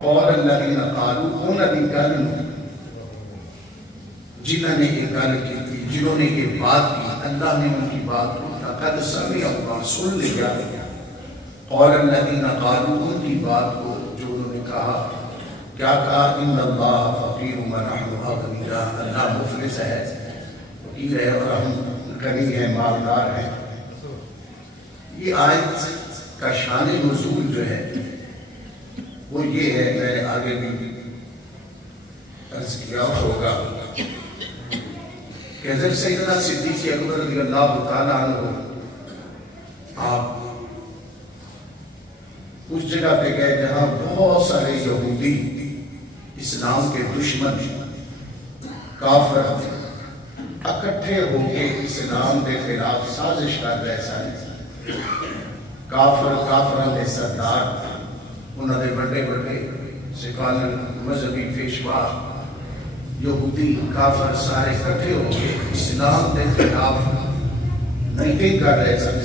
اور الذین قالوا انہوں نے گل جنہوں نے یہ گل کی تھی، جنہوں نے یہ بات کی، اللہ نے ان کی بات کو لقد سمع اللہ سن لیا. اور الذین قالوا ان کی بات کو جو انہوں نے کہا، کیا کہا؟ ان اللہ فقیر ونحن اغنیاء، اللہ مفلس ہے، فقیر ہے اور ہم غنی ہیں، مالدار ہیں. یہ آیت کا شان نزول جو ہے وہ یہ ہے، میں نے آگے بھی عرض کیا ہوگا کہ حضرت سیدنا صدیق اکبر رضی اللہ تعالیٰ عنہ آپ اس جگہ پہ گئے جہاں بہت سارے یہودی، اسلام کے دشمن، کافر اکٹھے ہو کے اسلام کے خلاف سازش کر رہے سن. کافران دے سردار، انہوں نے بڑے بڑے سکالر، مذہبی پیشوا، یہودی کافر سارے اکٹھے ہو کے اسلام کے خلاف میٹنگ کر رہے سن،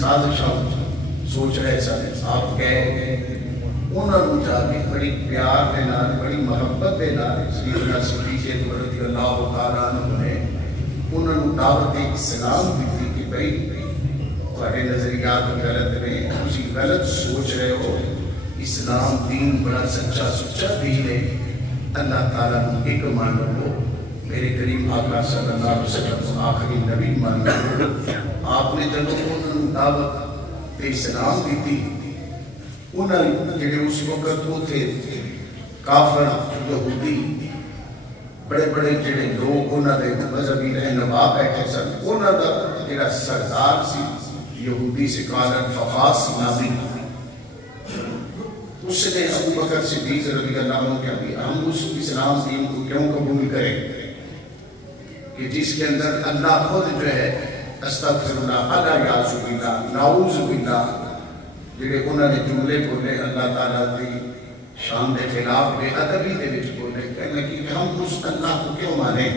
سازشاں سوچ رہے سن. آپ گئے، انہوں نے جا کے بڑی پیار دے نال، بڑی محبت دے نال سیدنا صدیق اکبر رضی اللہ تعالیٰ عنہ نے انہوں نے دعوت اسلام دی تھی کہ بھئی تھوڑے نظریات غلط نے، تسی غلط سوچ رہے ہو، اسلام دین بڑا سچا سچا دین ہے، اللہ تعالیٰ نے ایک مان لو، میرے کریم آقا صلی اللہ علیہ وسلم آخری نبی مان لو. آپ نے جب انہوں نے دعوت اسلام دی تھی، انہوں نے اس وقت وہ تھے کافر یہودی، بڑے بڑے جڑے لوگ انہوں نے مذہبی رہنما بیٹھے سن، انہوں نے جڑا سردار سی یہودی سکالر فقاس نامی، اس نے ابو بکر صدیق رضی اللہ عنہ کہا کہ ہم اس اسلام دین کو کیوں قبول کریں کہ جس کے اندر اللہ خود جو ہے استغفر اللہ، اللہ یعوذ باللہ، نعوذ باللہ، جڑے انہوں نے جملے بولے اللہ تعالیٰ دی شان دے خلاف بے ادبی دے وچ بولے، کہنے کہ ہم اس اللہ کو کیوں مانیں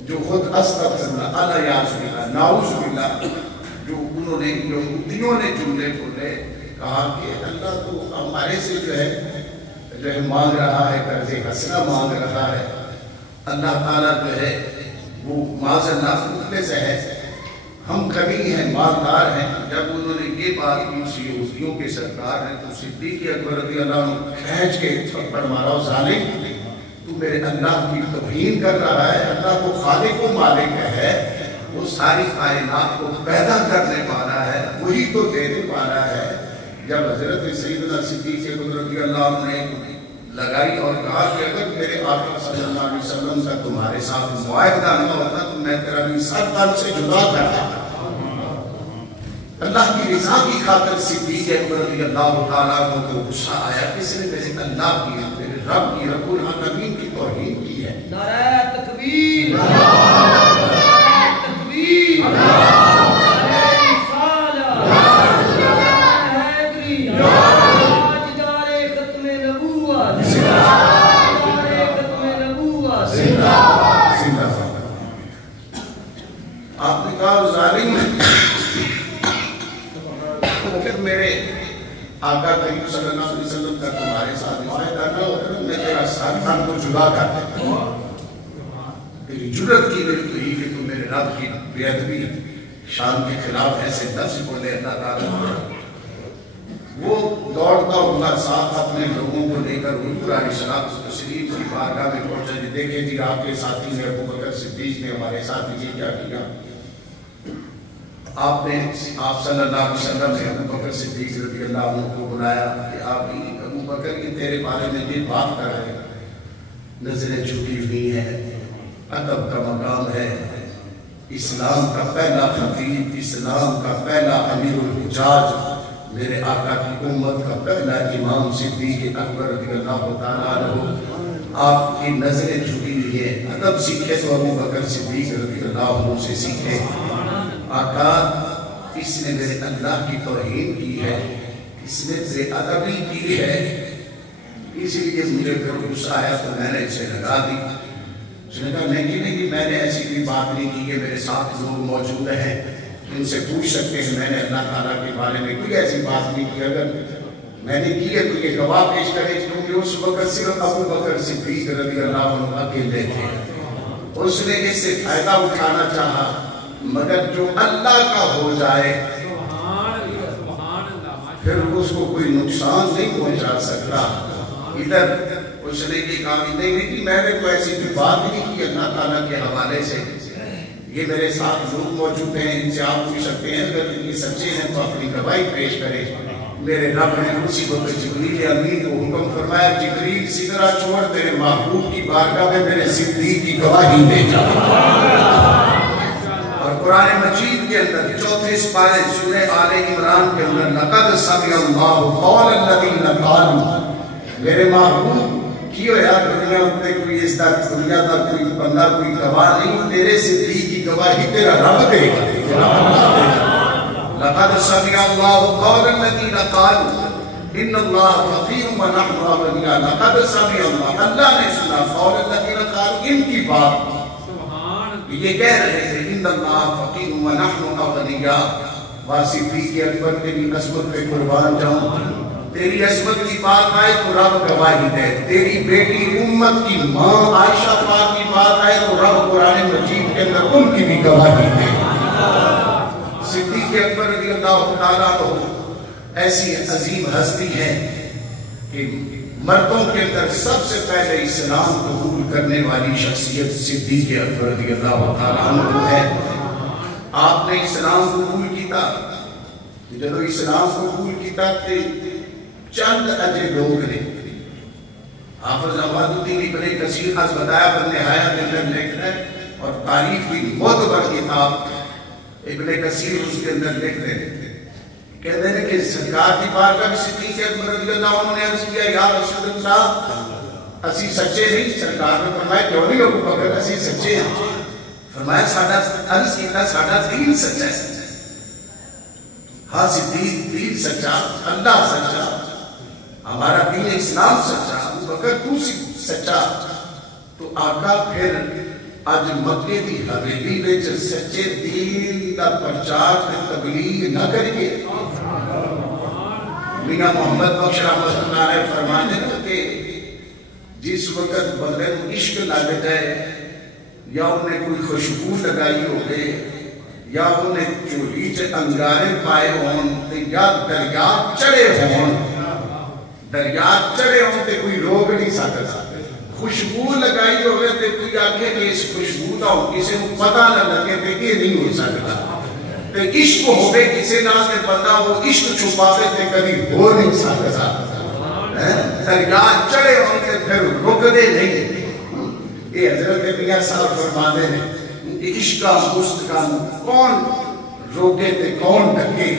جو خود استغفر اللہ، اللہ یعوذ باللہ، نعوذ باللہ، جو انہوں نے یہودیوں نے جملے بولے، کہا کہ اللہ تو ہمارے سے جو ہے مانگ رہا ہے، قرض حسنہ مانگ رہا ہے، اللہ تعالیٰ جو ہے وہ معاذ اللہ مخلص ہے، ہم کمی ہیں، مالدار ہیں. جب انہوں نے یہ بات کی اس یہودیوں کے سردار ہیں تو صدیق اکبر رضی اللہ عنہ کھینچ کے تھپڑ مارا، ظالم تو میرے اللہ کی توہین کر رہا ہے، اللہ کو خالق و مالک ہے، وہ ساری کائنات کو پیدا کرنے والا ہے، وہی تو دینے والا ہے. جب حضرت سیدنا صدیق اکبر رضی اللہ عنہ نے لگائی اور کہا کہ اگر میرے آقا صلی اللہ علیہ وسلم کا تمہارے ساتھ معاہدہ نہ ہوتا تو میں تیرا بھی سر تن سے جدا کرتا. اللہ کی رضا کی خاطر صدیق اکبر رضی اللہ تعالیٰ عنہ کو غصہ آیا، کس نے میرے اللہ کی، میرے رب کی، رب العالمین کی توہین کی ہے. نعرہ تکبیر، نعرہ تکبیر، نعرہ آپ نے کہا ظالم اگر میرے آقا کریم صلی اللہ علیہ وسلم کا تمہارے ساتھ معاہدہ نہ ہوتا میں تیرا سر تن کو جدا کر دیتا. تیری جرت کی میری تو ہی کہ تم میرے رب کی بے ادبی شان کے خلاف ایسے لفظ بولے. اللہ تعالیٰ وہ دوڑتا ہوا ساتھ اپنے لوگوں کو لے کر حضور علیہ السلام تشریف کی بارگاہ میں پہنچا. جی دیکھیں جی آپ کے ساتھی نے ابو بکر صدیق نے ہمارے ساتھ یہ کیا کیا. آپ صلی اللہ علیہ وسلم نے ابو بکر صدیق رضی اللہ عنہ کو بلایا کہ آپ ابو بکر یہ تیرے بارے میں یہ بات کر رہے ہیں، نظریں جھکی ہوئی ہیں، ادب کا مقام ہے، اسلام کا پہلا خطیب، اسلام کا پہلا امیر الحجاج، میرے آقا کی امت کا پہلا امام صدیق اکبر رضی اللہ تعالیٰ عنہ، آپ کی نظریں جھکی ہوئی ہیں. ادب سیکھے تو ابو بکر صدیق رضی اللہ عنہ سے سیکھے. آقا اس نے میرے اللہ کی توہین کی ہے، اس نے بے ادبی کی ہے، اسی لیے مجھے پھر غصہ آیا تو میں نے اسے لگا دی. اس نے کہا نہیں میں نے ایسی کوئی بات نہیں کی، کہ میرے ساتھ لوگ موجود ہیں ان سے پوچھ سکتے ہیں، میں نے اللہ تعالیٰ کے بارے میں کوئی ایسی بات نہیں کی. اگر میں نے کی ہے تو یہ گواہ پیش کرے کیونکہ اس وقت صرف ابو بکر صدیق رضی اللہ عنہ اکیلے تھے. اس نے اس سے فائدہ اٹھانا چاہا مگر جو اللہ کا ہو جائے پھر اس کو کوئی نقصان نہیں پہنچا سکتا. ادھر اس نے یہ کہا نہیں کہ میں نے تو ایسی کوئی بات نہیں کی اللہ تعالیٰ کے حوالے سے. یہ میرے ساتھ لوگ موجود ہیں ان سے آپ پوچھ سکتے ہیں اگر یہ سچے ہیں تو اپنی گواہی پیش کریں. میرے رب نے اسی وقت جبریل امین کو حکم فرمایا جبریل سدرہ چھوڑ تیرے محبوب کی بارگاہ میں میرے صدیق کی گواہی دے جا. اور قرآن مجید کے اندر 4 سپارے سورہ آل عمران کے اندر لقد سمع اللہ قول الذین قالوا میرے محبوب کیوں یار دنیا میں کوئی اس طرح دنیا کا کوئی بندہ کوئی گواہ نہیں تیرے صدیق کی گواہی تیرا رب دے گا تیرا اللہ دے گا. لقد سمع اللہ قول الذین قالوا ان اللہ فقیر ونحن اغنیاء. لقد سمع اللہ اللہ نے سنا قول الذین قالوا ان کی بات یہ کہہ رہے تھے ان اللہ فقیر ونحن اغنیاء. صدیق اکبر تیری عظمت پہ قربان جاؤں تیری عظمت کی بات آئے تو رب گواہی دے. تیری بیٹی امت کی ماں عائشہ پاک کی بات آئے تو رب قرآن مجید کے اندر ان کی بھی گواہی دے. صدیق اکبر رضی اللہ تعالیٰ کو ایسی عظیم ہستی ہے کہ مردوں کے اندر سب سے پہلے اسلام قبول کرنے والی شخصیت صدیق اکبر رضی اللہ تعالیٰ عنہ ہے. آپ نے اسلام قبول کیتا جب اسلام قبول کیتا تھے چند اجے لوگ نے. حافظ عباد الدین ابن کثیر از بدایہ والنہایہ کے اندر لکھ رہے اور تاریخ کی معتبر کتاب ابن کثیر اس کے اندر لکھ رہے تھے. کہتے ہیں کہ سرکار کی بارگاہ میں صدیق اکبر رضی اللہ عنہ نے عرض کیا یا رسول اللہ اسی سچے نہیں. سرکار نے فرمایا کیوں نہیں ابو بکر اسی سچے ہیں. فرمایا ساڈا عرض کیتا ساڈا دین سچا ہے. ہاں صدیق دین سچا اللہ سچا ہمارا دین اسلام سچا ابو بکر تو سچا. تو آقا پھر اج مکے دی حویلی وچ سچے دین دا پرچار تے تبلیغ نہ کریے. میاں محمد بخش رحمۃ اللہ علیہ فرماتے ہیں کہ جس وقت بندے کو عشق لگ جائے یا انہیں کوئی خوشبو لگائی ہوگی یا انہیں چولی چ انگارے پائے ہون یا دریا چڑھے ہون تے کوئی روک نہیں سکتا. خوشبو لگائی ہوئے تے کوئی آگے کہ اس خوشبو دا ہو کسی کو پتہ نہ لگے تے یہ نہیں ہو سکتا. تے عشق ہوئے کسی نہ تے بندہ وہ عشق چھپاوے تے کبھی ہو نہیں سکتا. دریا چڑھے ہون تے پھر رک دے نہیں. یہ حضرت میاں صاحب فرماتے ہیں عشقہ مستقام کون روکے تے کون ڈکے.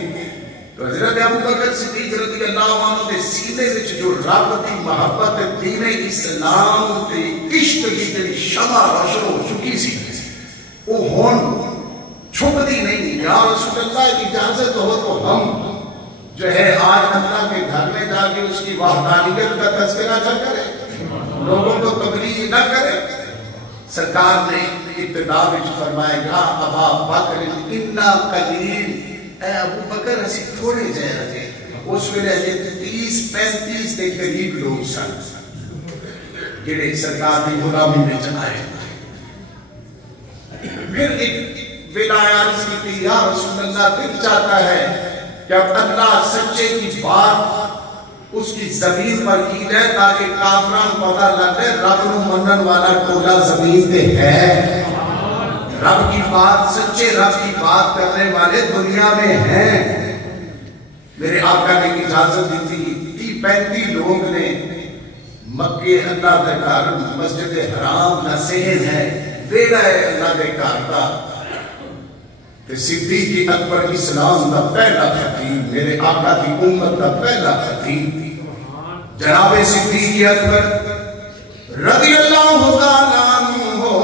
تو حضرت ابو بکر صدیق رضی اللہ عنہ دے سینے وچ جو رب دی محبت دین اسلام تے عشق دی جڑی شمع روشن ہو چکی سی وہ ہن چھپتی نہیں. یا رسول اللہ کی اجازت ہو تو ہم جو ہے آج اللہ کے گھر میں جا کے اس کی وحدانیت کا تذکرہ نہ کریں لوگوں کو تبلیغ نہ کریں. سرکار نے ابتدا وچ فرمایا یا ابا بکر انا قلیل اے ابو بکر اسی تھوڑے جائے رہے. اس ویلے 30-35 کے قریب لوگ سن جڑے سرکار کی غلامی میں آئے. پھر ایک ولایت کی یا رسول اللہ دل چاہتا ہے کہ اب اللہ سچے کی بات اس کی زمین پر کی جائے تاکہ کافران پتہ لگ جائے رب نو منن والا ٹولا زمین پہ ہے. رب کی بات سچے رب کی بات کرنے والے دنیا میں ہیں. میرے آقا نے اجازت دی تھی 35 لوگ نے مکے اللہ کے گھر مسجد حرام نہ سہن ہے ویلا ہے اللہ کے گھر کا. صدیق اکبر اسلام کا پہلا خطیب میرے آقا کی امت کا پہلا خطیب جناب صدیق اکبر رضی اللہ تعالیٰ عنہ ہو.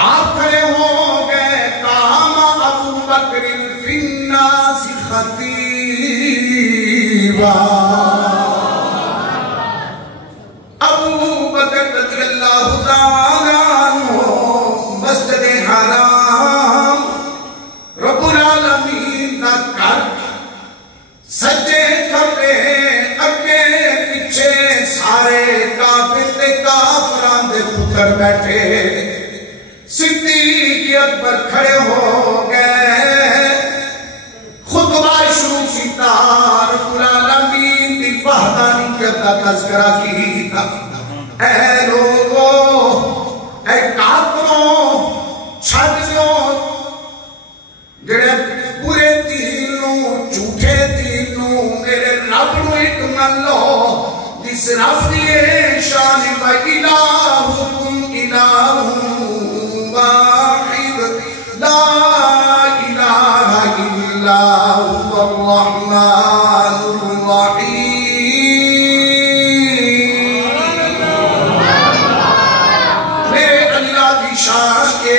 آپ کھڑے ہو گئے کام ابو بکر فی الناس خطیبا. ابو بکر رضی اللہ تعالیٰ عنہ مسجد حرام رب العالمین کا گھر سجے بیٹھے صدیق اکبر کھڑے ہو گئے خطبہ شروع کیتا رب العالمین دی وحدانیت کا تذکرہ کیتا اے لوگو اے کافروں چھڈ دیو جڑے پورے دین نوں جھوٹے دین نوں میرے رب نوں ایک من لو جس رب دی شان و الہکم الہ واحد لا الہ الا هو الرحمن الرحیم میرے اللہ دی شان کے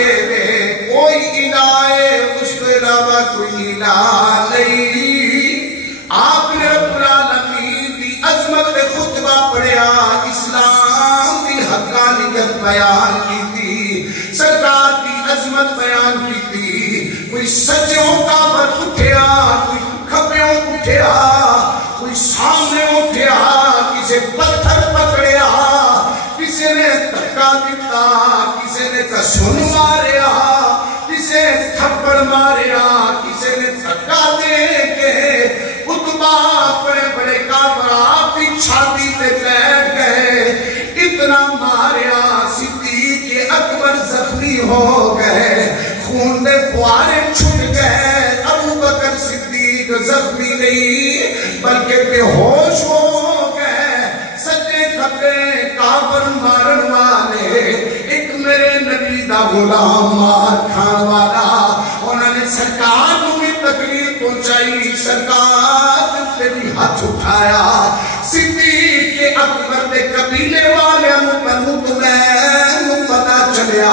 کوئی الہ ہے اس کے علاوہ کوئی الہ نہیں آپ نے رب العالمین دی عظمت خطبہ پڑھیا اسلام دی حقانیت بیان کی تھی سرکار دی عظمت بیان کی تھی کوئی سجوں کا پر اٹھیا کوئی کھپیوں اٹھیا کوئی سامنے اٹھیا کسی پتھر پکڑیا کسی نے دھکا دیتا کسی نے کسن ماریا کسی نے تھپڑ ماریا کسی نے دھکا دے کے خطبہ بڑے بڑے کافر آپ کی چھاتی پہ بیٹھ گئے اتنا ماریا صدیق اکبر زخمی ہو گئے خون دے فوارے چھٹ گئے ابو بکر صدیق زخمی نہیں بلکہ بے ہوش ہو گئے سجے کھپے کافر مارن والے ایک میرے نبی دا غلام مار کھان والا انہوں نے سرکار کو بھی تکلیف پہنچائی سرکار نے بھی ہاتھ اٹھایا صدیق اکبر دے قبیلے والے بنو تمہیں پتا چلیا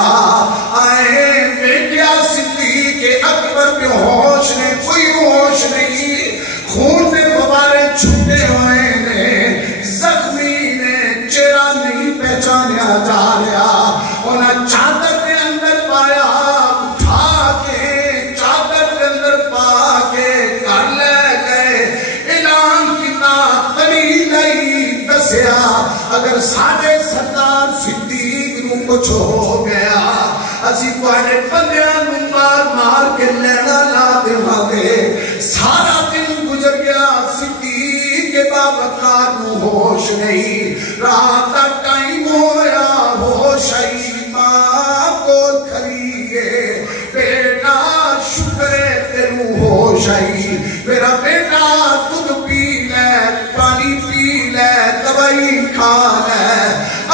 آئے بیٹیا صدیق اکبر بے ہوش نے کوئی ہوش نہیں خون دے فوارے چھوٹے ہوئے نے زخمی نے چہرہ نہیں پہچانیا جا رہا انہیں چادر کے اندر پایا اٹھا کے چادر کے اندر پا کے کر لے گئے اعلان کیتا تری نہیں دسیا اگر ساڑھے سردار صدیق نو کچھ ہو گیا اسی کوئے بندیاں نو مار مار کے لینا لا دے ماں سارا دن گزر گیا صدیق کے بابکار نو ہوش نہیں رات کا ٹائم ہویا ہوش آئی ماں کو کھلیے بیٹا شکر ہے تیرو ہوش آئی میرا بیٹا دودھ پی لے پانی پی لے دوائی کھا لے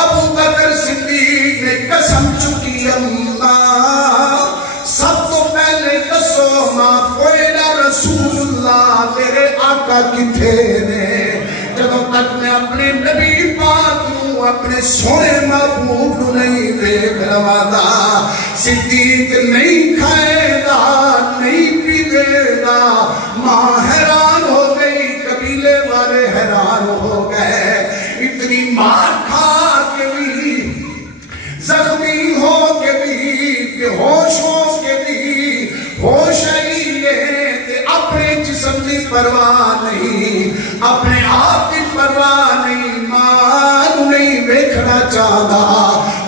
ابو بکر صدیق نے قسم چکی اللہ سب کو پہلے دسو ماں فویلا رسول اللہ میرے آقا کتھے نے جب تک میں اپنے نبی پاک نو اپنے سونے محبوب نو نہیں دیکھ رہا دا صدیق نہیں کھائے گا نہیں پیے گا ماں حیران ہو گئی قبیلے والے حیران ہو گئے اتنی مار کھا کے بھی زخمی ہو کے بھی بے ہوش ہو کے بھی ہوش آئی ہے اپنے جسم کی پرواہ نہیں اپنے آپ کی پرواہ نہیں ماں نہیں دیکھنا چاہتا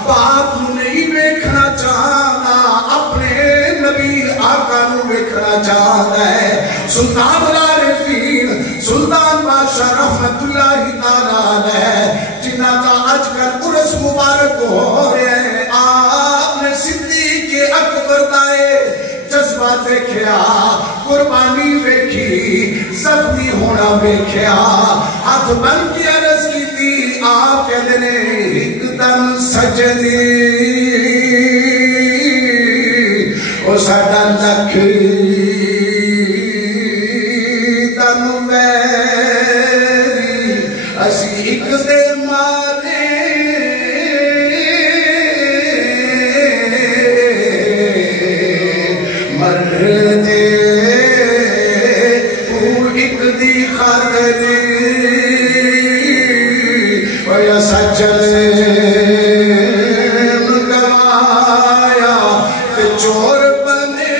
باپ نہیں دیکھنا چاہتا اپنے نبی آقا نو دیکھنا چاہتا ہے سلطان العارفین سلطان بادشاہ رحمت اللہ تعالیٰ جنہ کا آج کل عرس مبارک ہو رہے ہیں آپ نے صدیق اکبر دائے جذبہ دیکھیا قربانی ویکھی زخمی ہونا ویکھیا ہاتھ بن کی عرض کی تھی آپ کہتے نے ایک دم سجدی او ساڈا لکھ دم ویری اسی ایک دے مارے مردے تو ایک دی خاطر ویا سچل گوایا تے چور بنے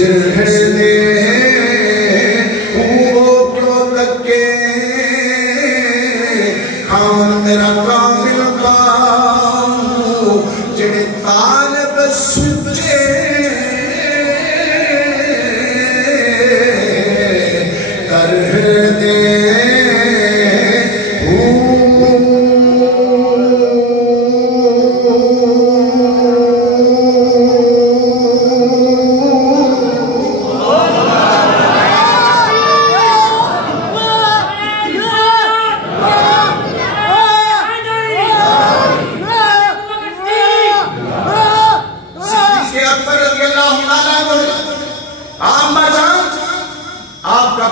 سرہنے وہ کیوں لگے خان میرا کامل کام جڑے طالب سجے کر دے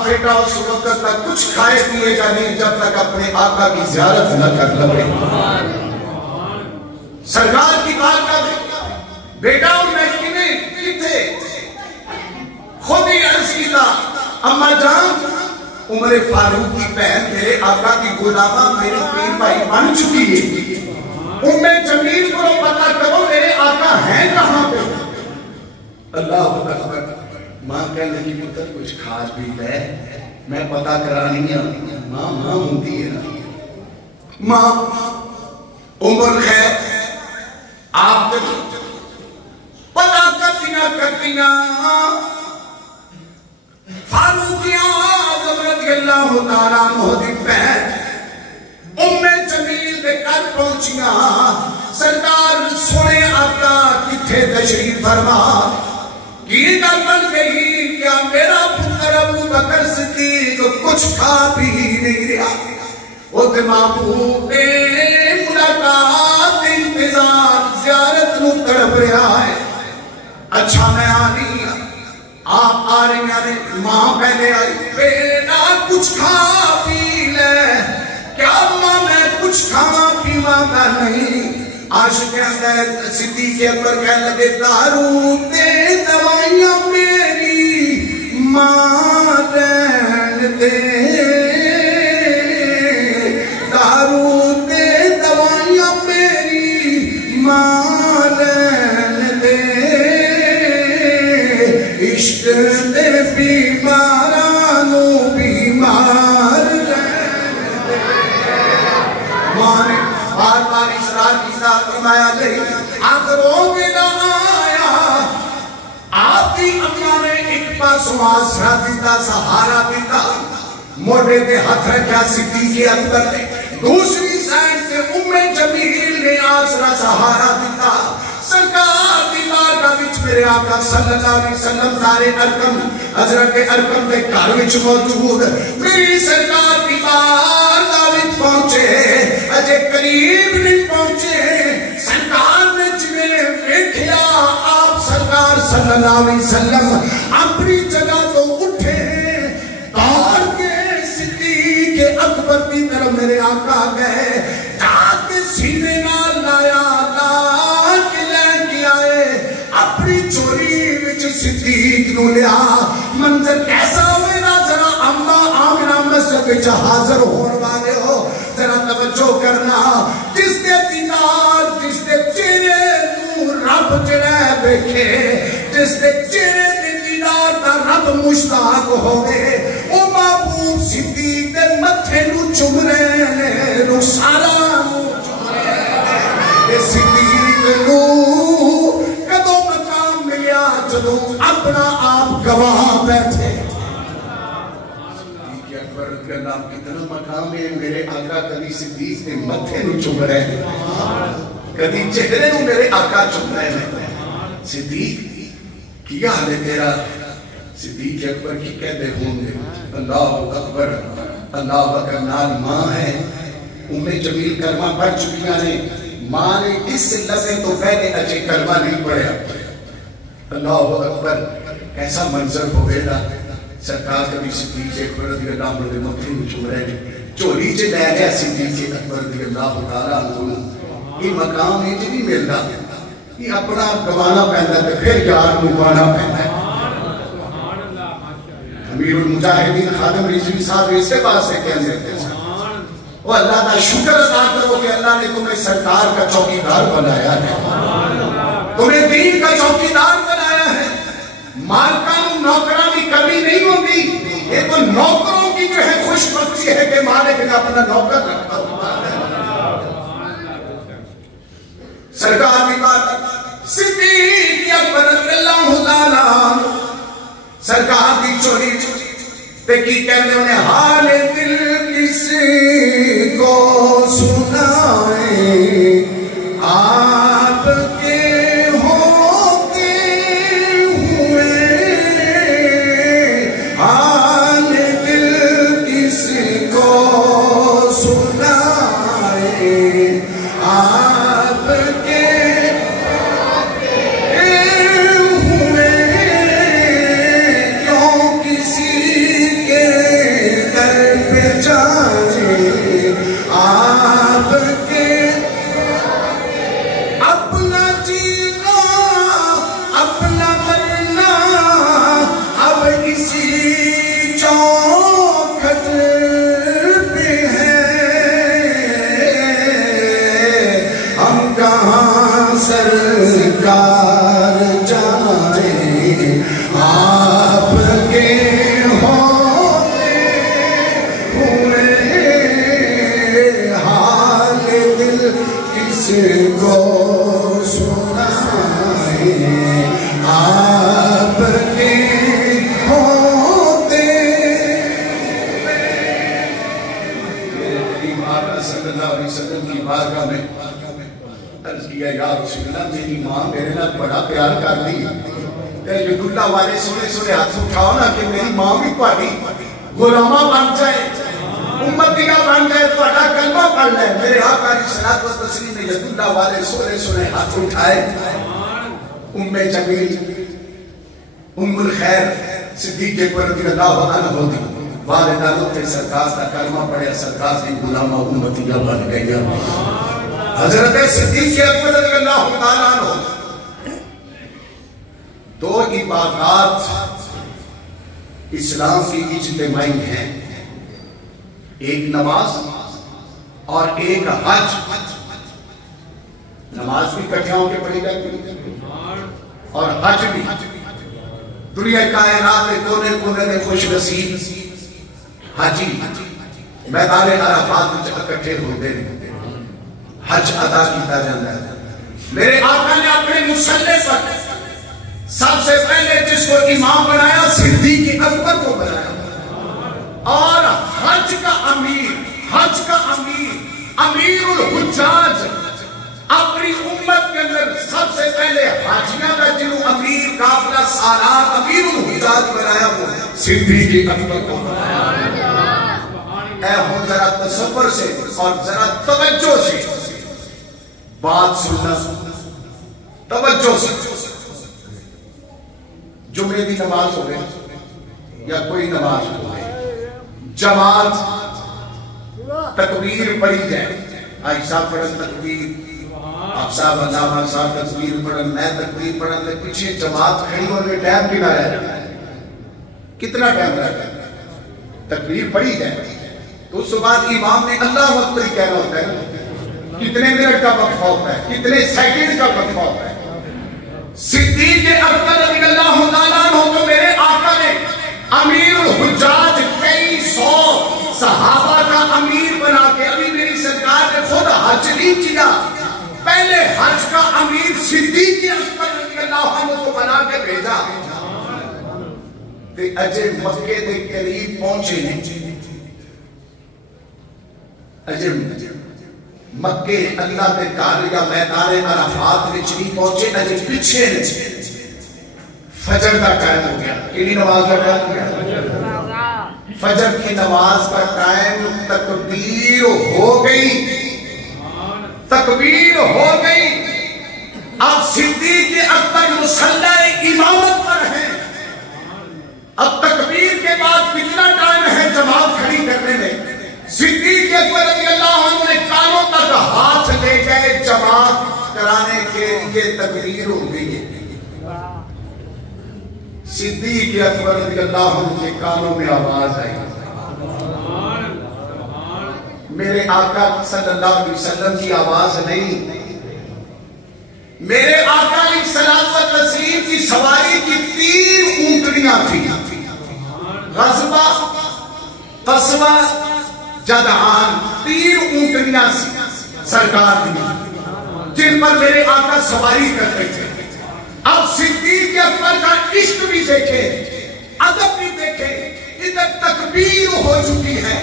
بیٹا اس وقت تک کچھ کھائے پیے گا نہیں جب تک اپنے آقا کی زیارت نہ کر لگے سرکار کی بات کا بیٹا اور محکمے کتھے خود ہی عرض کیتا اما جان عمر فاروق کی بہن میرے آقا کی غلامہ میرے پیر بھائی بن چکی ہے جمیل کو پتہ کرو میرے آقا ہیں کہاں پہ اللہ اکبر ماں کہنے لگی پتر کچھ کھا پی لے میں پتہ کرانی ہے ماں ہوتی ہے نا ماں عمر خیر آپ پتہ کرتیاں فاروقیاں آدم رضی اللہ تعالیٰ عنہ دی بہن جمیل دے کر پہنچیاں سرکار سونے آقا کتھے تشریف فرما یہ بن گئی کیا میرا پتر ابو بکر صدیق کچھ کھا بھی نہیں رہا وہ محبوب نے ملاقات انتظار زیارت نو تڑپ رہا ہے اچھا میں آ رہی ہوں آپ آ رہی ہیں ماں پہلے آئی بیٹا کچھ کھا پی لے کیا ماں میں کچھ کھانا پیوا گا نہیں عاشق اندر صدیق اکبر کہنے لگے دارو دے دوائیاں میری ماں رہن دے دارو دے دوائیاں میری ماں رہن دے عشق دے بیمارانو بیمار رہن دے ماں نے بار بار اسرار کی ساتھ فرمایا نہیں آخروں میں نہ آیا آپ کی اماں نے ایک پاس آسرا دیتا سہارا دیتا موڑے دے ہاتھ رکھا صدیق اکبر نے دوسری سائن سے جمیل نے آسرا سہارا دیتا سرکار کی بارگاہ وچ میرے آقا صلی اللہ علیہ وسلم سارے ارکم حضرت ارکم دے گھر وچ موجود میری سرکار کی بارگاہ وچ پہنچے اجے قریب نہیں پہنچے سرکار نے جنہیں دیکھیا آپ سرکار صلی اللہ علیہ وسلم اپنی جگہ تو اٹھے دوڑ کے صدیق اکبر کی طرف میرے آقا گئے جا کے سینے نال لایا اپنی چوری وچ صدیق نو لیا منظر کیسا ہوئے نا ذرا اماں آمنہ مسجد وچ حاضر ہون والے ہو ذرا توجہ کرنا جس دے دیدار جس دے چہرے تو رب جڑے دیکھے جس دے چہرے دے دیدار دا رب مشتاق ہوئے او محبوب صدیق دے متھے نو چوم رہے نے رخسارا نو چوم رہے نے صدیق نو جدوں اپنا آپ گواہ بیٹھے صدیق اکبر رضی اللہ کتنا مقام ہے میرے آقا کبھی صدیق نے متھے نو چوم رہے ہیں کبھی چہرے نو میرے آقا چوم رہے ہیں صدیق کیا حال ہے تیرا صدیق اکبر کی کہتے ہوں گے اللہ اکبر نال ماں ہے جمیل کلمہ پڑھ چکیاں نے ماں نے اس لفظ تو پہلے اجے کلمہ نہیں پڑھا اللہ اکبر ایسا منظر ہوئے گا سرکار کبھی صدیق اکبر رضی اللہ عنہ دے مکھے میں چھو رہے ہیں چوری چے لے گیا صدیق اکبر رضی اللہ تعالیٰ عنہ یہ مقام ہے جو نہیں ملتا یہ اپنا گوانا پہنتا ہے پھر یار نوانا پہنتا ہے امیر المجاہدین خادم رضوی صاحب اس کے پاس سے کہہ دیتے ہیں وہ اللہ کا شکر ادا کرو کہ اللہ نے تمہیں سرکار کا چوکیدار بنایا ہے تمہیں دین کا چوکیدار بنایا ہے مالکان نوکروں کی کمی نہیں ہوگی، یہ تو نوکروں کی جو ہے خوش بختی ہے کہ مالک نے اپنا نوکر رکھا ہوتا ہے۔ سرکار کی بات صدیق اکبر رضی اللہ تعالیٰ سرکار کی چوری تے کی کہنے انہیں حال دل کسی کو سنائے، آپ کے ہوتے ہوئے حال دل کسی کو سنائے، آپ کے ہوئے کیوں کسی کے در پہ جانے، آپ کے اپنا جینا اپنا مرنا اب اسی چوکھٹ پہ ہے، ہم کہاں سرکار جائیں، آپ کے ہوتے ہوئے حال دل کس کو سنائیں، آپ کے ہوتے میری ماں صلی اللہ علیہ وسلم کی بارگاہ میں عرض کیا، یا رسول اللہ میری ماں میرے نال بڑا پیار کر دی، یہ اللہ والے سنے سنے ہاتھ اٹھاؤ نا کہ میری ماں بھی پڑھی غلامہ بن جائے، امتیہ بن جائے، پڑھا کلمہ پڑھ لے۔ میرے آقا علیہ الصلوۃ والتسلیم نے ید اللہ والے سنے سنے ہاتھ اٹھائے۔ ام جمیل ام الخیر صدیق اکبر رضی اللہ عنہ ہوتی والدہ نے سرکار کا کلمہ پڑھا، سرکار کی غلامہ امتیہ بن گئی۔ حضرت صدیق اکبر رضی اللہ عنہ دو عبادات اسلام کی اجتماعی ہیں، ایک نماز اور ایک حج۔ نماز بھی کٹھے ہو کے پڑھی جاتی ہے اور حج بھی۔ دنیا کائنات میں کونے کونے میں خوش نصیب حاجی میدان عرفات میں اکٹھے ہوتے ہیں، حج ادا کیتا جاتا ہے۔ میرے آقا نے اپنے مصلی پر سب سے پہلے جس کو امام بنایا صدیق اکبر کو بنایا، اور حج کا امیر امیر الحجاج اپنی امت کے اندر سب سے پہلے حاجیاں کا جنہوں امیر قافلہ سالار امیر الحجاج بنایا وہ صدیق اکبر کو بنایا۔ اے ہوں ذرا تصور سے اور ذرا توجہ سے بات سننا، توجہ سے۔ جمعے کی نماز ہو گئی یا کوئی نماز ہو گئی، جماعت تکبیر پڑھی جائے، آئی صاحب پڑھن تکبیر، آپ صاحب علامہ صاحب تکبیر پڑھن، میں تکبیر پڑھن، پیچھے جماعت کھڑی ہونے ٹائم کتنا رہ جاتا ہے؟ کتنا ٹائم رہ جاتا ہے؟ تکبیر پڑھی جائے تو اس بعد امام نے اللہ اکبر کہنا ہوتا ہے، کتنے منٹ کا وقفہ ہوتا ہے، کتنے سیکنڈ کا وقفہ ہوتا ہے۔ صدیق اکبر رضی اللہ تعالیٰ عنہ کو میرے آقا نے امیر الحجاج کئی سو صحابہ کا امیر بنا کے، ابھی میری سرکار نے خود حج نہیں کیا، پہلے حج کا امیر صدیق اکبر رضی اللہ عنہ کو بنا کے بھیجا۔ تے اجے مکے دے قریب پہنچے ہیں، اجے مکے اللہ دے گھر یا میدان عرفات وچ نہیں پہنچے، اجے پیچھے فجر کا ٹائم ہو گیا۔ کتنی نماز کا ٹائم ہو گیا؟ فجر کی نماز کا ٹائم، تکبیر ہو گئی، تکبیر ہو گئی۔ اب صدیق اکبر مصلی امامت پر ہیں، اب تکبیر کے بعد کتنا ٹائم ہے جماعت کھڑی کرنے میں؟ صدیق اکبر رضی اللہ عنہ نے کانوں تک ہاتھ لے گئے، جماعت کرانے کے لیے تکبیر ہو گئی ہے۔ صدیق اکبر رضی اللہ عنہ کے کانوں میں آواز آئی، میرے آقا صلی اللہ علیہ وسلم کی آواز نہیں، میرے آقا علیہ السلام کی سواری کی 3 اونٹنیاں تھیں، غزوہ، قصوہ، جدعان، 3 اونٹنیاں سرکار دی جن پر میرے آقا سواری کرتے تھے۔ اب صدیق اکبر کا عشق بھی دیکھے، ادب بھی دیکھے، ادھر تکبیر ہو چکی ہے،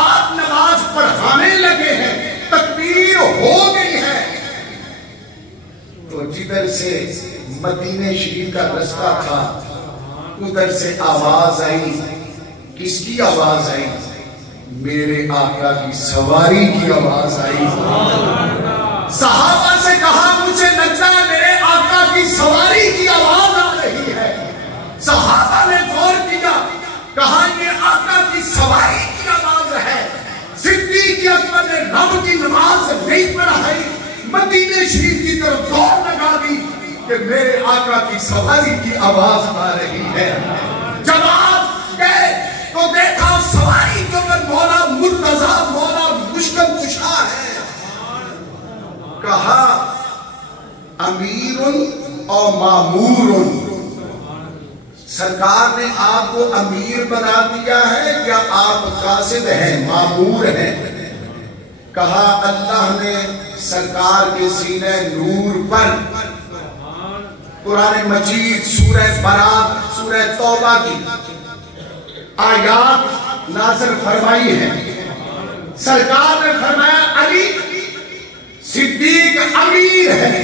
آپ نماز پڑھانے لگے ہیں، تکبیر ہو گئی ہے، تو جدھر سے مدینہ شریف کا رستہ تھا ادھر سے آواز آئی۔ کس کی آواز آئی؟ میرے آقا کی سواری کی آواز آئی۔ صحابہ سے کہا مجھے لگتا ہے میرے آقا کی سواری کی آواز آ رہی ہے۔ صحابہ نے غور کیا، کہا یہ آقا کی سواری کی آواز ہے۔ صدیق اکبر نے رب کی نماز نہیں پڑھائی، مدینہ شریف کی طرف دوڑ لگا دی کہ میرے آقا کی سواری کی آواز آ رہی ہے۔ جب آپ گئے تو دیکھا سواری کے اوپر مولا مرتضیٰ، مولا مشکل کشا ہے۔ کہا امیر اور مامور، سرکار نے آپ کو امیر بنا دیا ہے یا آپ قاصد ہیں، مامور ہیں؟ کہا اللہ نے سرکار کے سینہ نور پر قرآن مجید سورہ برات، سورہ توبہ کی آیات نازل فرمائی ہے۔ سرکار نے فرمایا علی صدیق امیر ہے،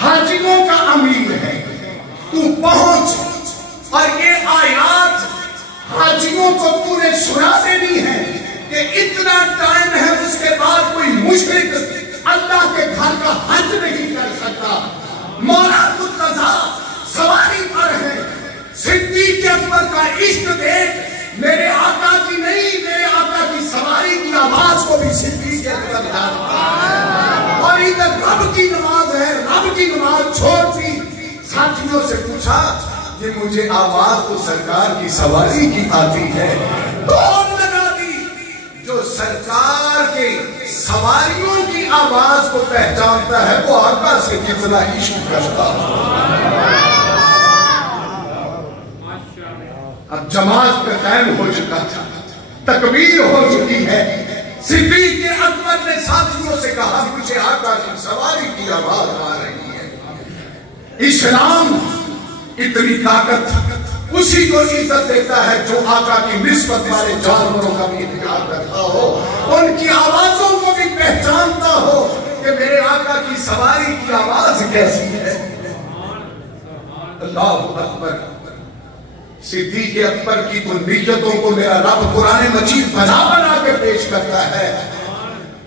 حاجیوں کا امیر ہے، تو پہنچ اور یہ آیات حاجیوں کو تو نے سنا دینی ہے کہ اتنا ٹائم ہے اس کے بعد کوئی مشرک اللہ کے گھر کا حج نہیں کر سکتا۔ مولا مرتضیٰ سواری پر ہے، صدیق اکبر کا عشق دیکھ میرے آقا کی نہیں، میرے آقا کی سواری کی آواز کو بھی صدیق اکبر جانتا ہے۔ اور ادھر رب کی نماز ہے، رب کی نماز چھوڑ دی، ساتھیوں سے پوچھا کہ مجھے آواز تو سرکار کی سواری کی آتی ہے۔ دوڑ لگا دی، جو سرکار کے سواریوں کی آواز کو پہچانتا ہے وہ آقا سے کتنا عشق کرتا ہے۔ اب جماعت کا ٹائم ہو چکا تھا، تکبیر ہو چکی ہے۔ صدیق اکبر نے ساتھیوں سے کہا مجھے آقا کی سواری کی آواز آ رہی ہے۔ اسلام اتنی طاقت اسی کو عزت دیتا ہے جو آقا کی نسبت والے جانوروں کا بھی انکار کرتا ہو، ان کی آوازوں کو بھی پہچانتا ہو کہ میرے آقا کی سواری کی آواز کیسی ہے۔ اللہ اکبر۔ صدیق اکبر کی تو نیتوں کو میرا رب قرآن مجید بنا بنا کے پیش کرتا ہے۔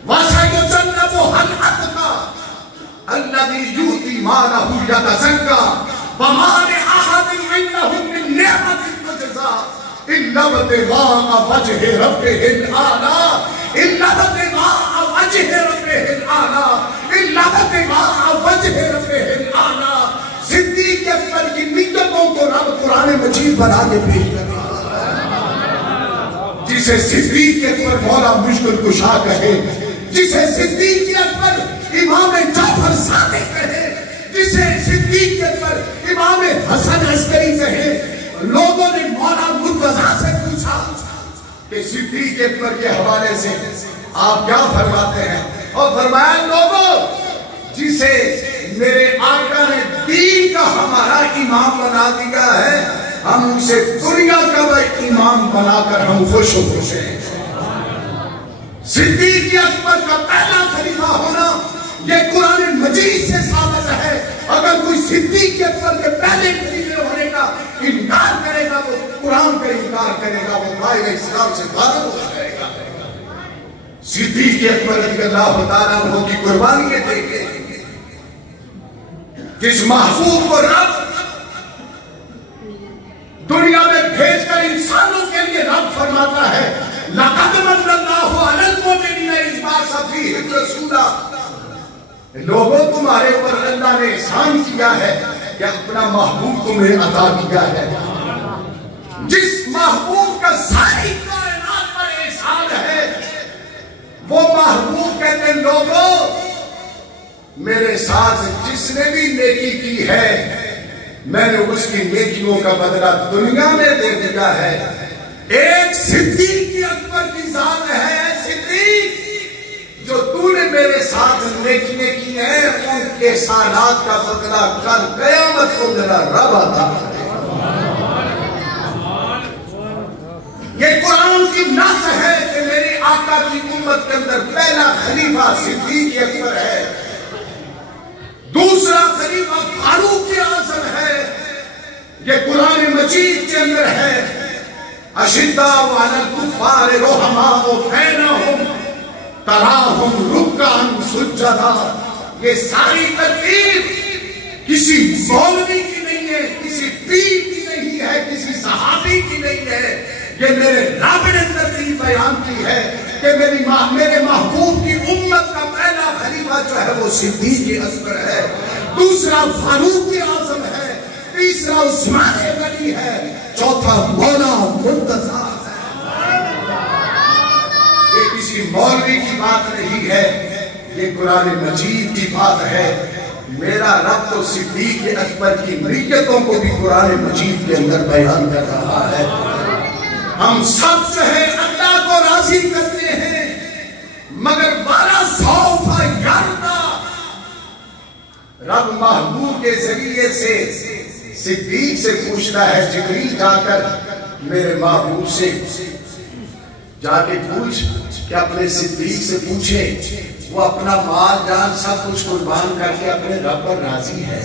وَسَيُجَنَّبُهَا الْأَتْقَى الَّذِي يُؤْتِي مَالَهُ يَتَزَكَّى وَمَا لِأَحَدٍ عِندَهُ مِن نِّعْمَةٍ تُجْزَىٰ إِلَّا ابْتِغَاءَ وَجْهِ رَبِّهِ الْأَعْلَىٰ إِلَّا ابْتِغَاءَ وَجْهِ رَبِّهِ الْأَعْلَىٰ إِلَّا ابْتِغَاءَ وَجْهِ رَبِّهِ الْأَعْلَىٰ۔ صدیق اکبر کی نیتوں کو رب قرآن مجید بنا کے پیش کرتا ہے، جسے صدیق اکبر مولا مشکل کشا کہے، جسے صدیق اکبر امام جعفر صادق کہے، جسے صدیق اکبر امام حسن عسکری کہے۔ لوگوں نے مولا مرتضیٰ سے پوچھا کہ صدیق اکبر کے حوالے سے آپ کیا فرماتے ہیں؟ اور فرمایا لوگوں جسے میرے آقا نے دین کا ہمارا امام بنا دیا ہے، ہم اسے دنیا کا امام بنا کر ہم خوش ہیں۔ صدیق اکبر کا پہلا خلیفہ ہونا یہ قرآن مجید سے ثابت ہے۔ اگر کوئی صدیق اکبر کے پہلے خلیفے ہونے کا انکار کرے گا وہ قرآن کا انکار کرے گا، وہ دائرہ اسلام سے خارج ہو جائے گا۔ صدیق اکبر رضی اللہ تعالیٰ عنہ کی قربانی دیکھیں، جس محبوب کو رب دنیا میں بھیج کر انسانوں کے لیے رب فرماتا ہے لَقَدْ مَنَّ اللَّهُ عَلَى الْمُؤْمِنِينَ إِذْ بَعَثَ فِيهِمْ رَسُولًا۔ لوگوں تمہارے اوپر اللہ نے احسان کیا ہے کہ اپنا محبوب تمہیں عطا کیا ہے۔ جس محبوب کا ساری کائنات پر احسان ہے وہ محبوب کہتے ہیں لوگوں میرے ساتھ جس نے بھی نیکی کی ہے میں نے اس کی نیکیوں کا بدلہ دنیا میں دے دیا ہے۔ ایک صدیق اکبر کی ذات ہے، صدیق، جو تو نے میرے ساتھ نیکیاں کی ہیں، ان کے سالات کا بدلہ کل قیامت کو میرا رب عطا کرے۔ یہ قرآن کی نص ہے کہ میرے آقا کی امت کے اندر پہلا خلیفہ صدیق اکبر ہے، دوسرا خلیفہ فاروق اعظم ہے۔ یہ قرآن مجید کے اندر ہے، اشداء علی الکفار رحماء بینہم تراہم رکعا سجدا۔ یہ ساری ترتیب کسی مولوی کی نہیں ہے، کسی پیر کی نہیں ہے، کسی صحابی کی نہیں ہے، یہ میرے رب نے ترتیب بیان کی ہے کہ میرے محبوب کی امت کا پہلا خلیفہ جو ہے وہ صدیق اکبر ہے، دوسرا فاروق اعظم ہے، تیسرا عثمان غنی ہے، چوتھا مولا مرتضیٰ ہے۔ یہ کسی مولوی کی بات نہیں ہے، یہ قرآن مجید کی بات ہے۔ میرا رب تو صدیق اکبر کی مریتوں کو بھی قرآن مجید کے اندر بیان کر رہا ہے۔ ہم سب جو ہے اللہ کو راضی کرتے ہیں، مگر والا سوف یرضا، رب محبوب کے ذریعے سے صدیق سے پوچھتا ہے، جبریل جا کر میرے محبوب سے جا کے پوچھ کہ اپنے صدیق سے پوچھے وہ اپنا مال جان سب کچھ قربان کر کے اپنے رب پر راضی ہے۔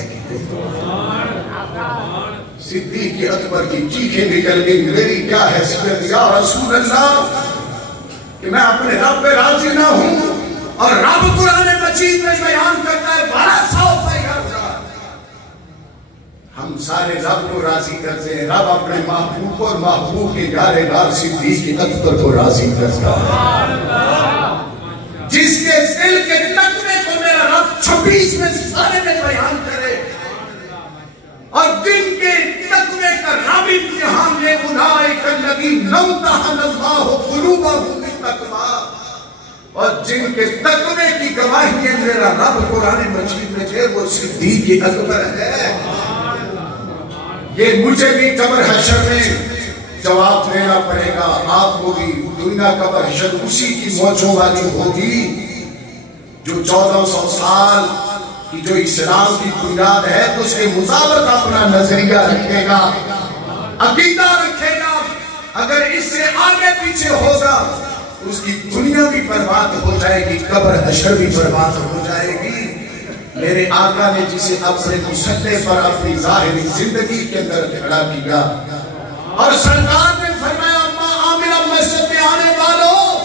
صدیق اکبر کی چیخیں نکل گئی، میری کیا حیثیت یا رسول اللہ کہ میں اپنے رب پہ راضی نہ ہوں، اور رب قرآن مجید میں بیان کرتا ہے بڑا سوف یرضا۔ ہم سارے رب کو راضی کرتے ہیں، رب اپنے محبوب اور محبوب کے یار غار صدیق اکبر کو راضی کرتا ہے۔ جس کے دل کے نغمے کو میرا رب 26ویں سارے میں بیان کرے، اور جن کے نغمے کا رب امتحان لے، اولئک الذین امتحن اللہ قلوبہم بالتقویٰ، اور جن کے تقوی کی گواہی میرا رب قرآن مجید میں دے وہ صدیق اکبر ہے۔ یہ مجھے بھی قبر حشر میں جواب دینا پڑے گا، آپ کو بھی۔ دنیا قبر حشر اسی کی موجوں والی ہوگی جو 1400 سال کی جو اسلام کی بنیاد ہے اس کے مطابق اپنا نظریہ رکھے گا، عقیدہ رکھے گا۔ اگر اس سے آگے پیچھے ہوگا اس کی دنیا بھی برباد ہو جائے گی، قبر حشر بھی برباد ہو جائے گی۔ میرے آقا نے جسے اپنے مسلح پر اپنی ظاہری زندگی کے اندر کھڑا کیا، اور سرکار نے فرمایا اما عامرہ مسجد میں آنے والوں،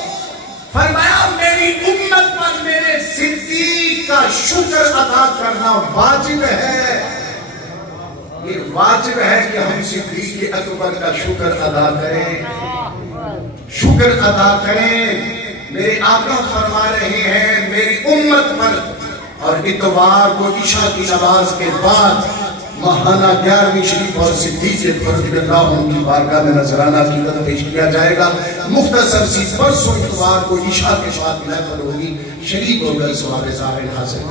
فرمایا میری امت پر میرے صدیق کا شکر ادا کرنا واجب ہے۔ یہ واجب ہے کہ ہم صدیق اکبر کا شکر ادا کریں، شکر ادا کریں۔ میرے آقا فرما رہے ہیں میری امت پر، اور اتوار کو عشاء کی نماز کے بعد ماہانہ 11ویں شریف اور صدیق اکبر رضی اللہ عنہ کی بارگاہ میں نذرانہ عقیدت پیش کیا جائے گا۔ مختصر سی پرسوں اتوار کو عشاء کے بعد محفل ہوگی، شریک ہوگا ثواب ظاہر حاصل۔